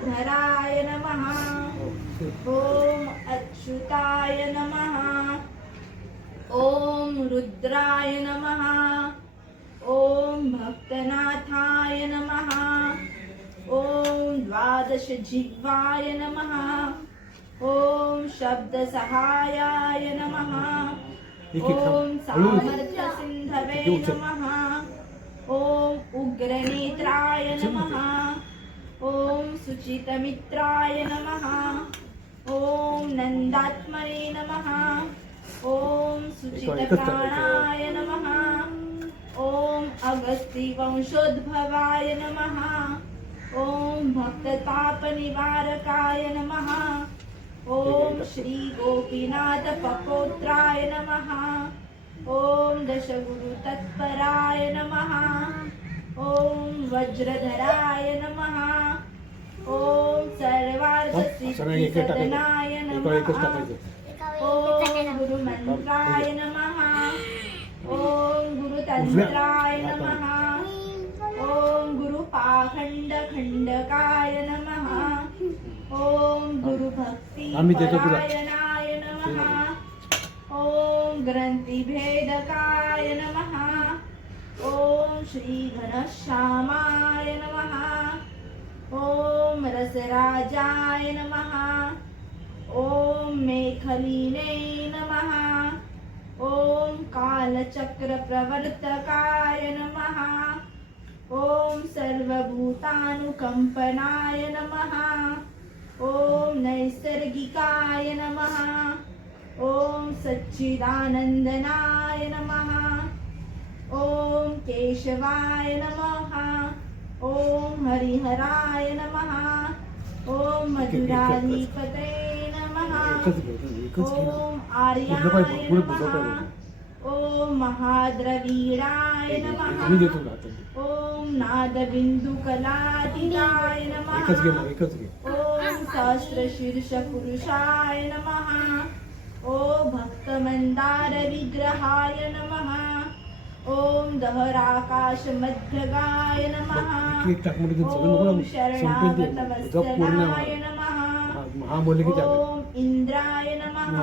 धराय नमः। ॐ अच्युताय नमः। ॐ रुद्राय नमः। ॐ भक्तनाथाय नमः। ॐ द्वादशजिह्वाय नमः। ॐ शब्दसहायाय नमः। ॐ. सामर्थ्यसिन्धवे. नमः। ॐ उग्रनेत्राय नमः। ॐ सुचितमित्राय नमः। ॐ नन्दात्मने नमः। ॐ सुचितप्राणाय नमः। ॐ अगस्तिवंशोद्भवाय नमः। ॐ भक्ततापनिवारकाय नमः। ॐ श्रीगोपीनाथपकोत्राय नमः। ॐ दशगुरुतत्पराय नमः। ॐ वज्रधराय नमः। असं नाही, एकच टाकायचं. सर्वार्थसिद्धिसदनाय एका एकच नमः टाकायचं ॐ गुरुमन्त्राय नमः ॐ गुरुतन्त्राय नमः। ॐ गुरुपाखण्डखण्डकाय नमः। ॐ आम्ही देतो तुला. गुरुभक्तिपरायणाय नमः। ॐ ग्रन्थिभेदकाय नमः। ॐ श्रीघनश्यामाय नमः ॐ रसराजाय नमः। ॐ मेखलीने नमः। ॐ कालचक्रप्रवर्तकाय नमः। ॐ सर्वभूतानुकम्पनाय नमः। ॐ नैसर्गिकाय नमः। ॐ सच्चिदानन्दनाय नमः। ॐ केशवाय नमः। ॐ हरिहराय मधुराधिपते ओम आर्याय ओम महाद्रविणाय नमः ओम नादबिंदुकलादिनाय नमः ओम सहस्रशीर्षपुरुषाय नमः ओम भक्तमन्दारविग्रहाय नमः ॐ दहराकाश मध्यगाय नमः ॐ शरणागतमस्तनाय नमः हाँ बोले कि ओम इंद्राय नमः.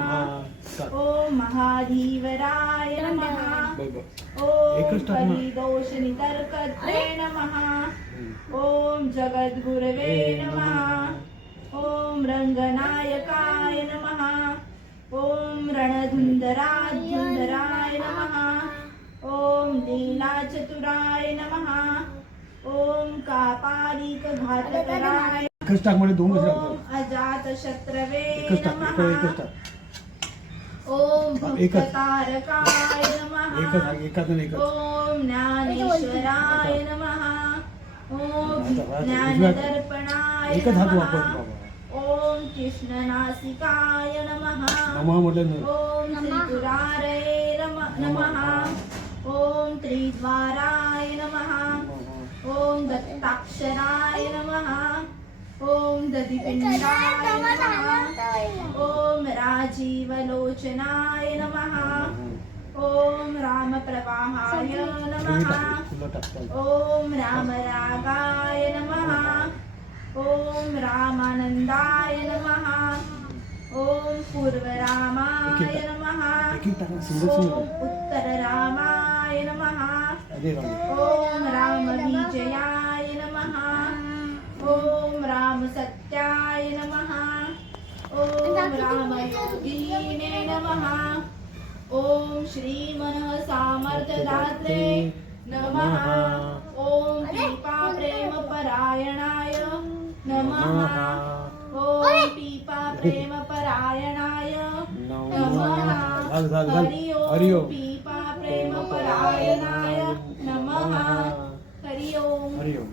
ओम महाधीवराय नमः. ओम कलिदोष नितर्कत्वे नमः. ओम जगद्गुरवे नमः. ओम रंगनायकाय नमः. ओम रणधुंधराधुंधराय नमः. ओम लीलाचतुराय नमः. ओम कापालिक घातकराय कष्टाक दोन कष्टाक शत्रवे नमः। ओम भक्ततारकाय नमः। ओम ज्ञानेश्वराय नमः। ओम ज्ञानदर्पणाय नमः। ओम कृष्णनासिकाय नमः। ओम त्रिपुरारये नमः ओम त्रिद्वाराय नमः. ओम दत्ताक्षराय नमः। ॐ दधिपिण्डाय नमः। ॐ राजीवलोचनाय नमः। ॐ रामप्रवाहाय नमः। तुला टाकतात ॐ रामरागाय नमः। ॐ रामानन्दाय नमः। ॐ पूर्वरामाय नमः। एक एक टाका सिंगल ॐ सिंगल उत्तररामाय नमः। राम। ॐ रामविजयाय नमः सत्याय नमः। ॐ रामयोगिने नमः। ॐ श्रीमनः सामर्थदात्रे नमः। ॐ पीपाप्रेमपरायणाय नमः। ॐ पीपाप्रेमपरायणाय नमः। हरि ओं पीपाप्रेमपरायणाय नमः। हरि ओं